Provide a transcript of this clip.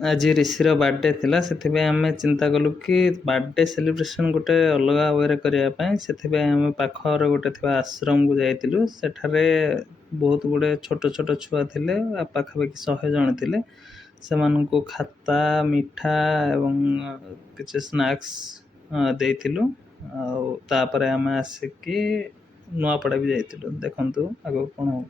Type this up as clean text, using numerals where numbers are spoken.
आज ऋषिर बर्थडे थिला से आम चिंता कलु कि बर्थडे सेलिब्रेशन गोटे अलग वे करने से आम पाखर गोटे थी आश्रम को जाइलु सेठारे बहुत गुड़े छोट छोट छुआ थे पाखापाखि 100 जन थे से खाता मिठा एवं किसी स्नैक्स देइथिलु तापर आम आसिकी नुआपड़ा भी जाइलु देखु आगे कौन हो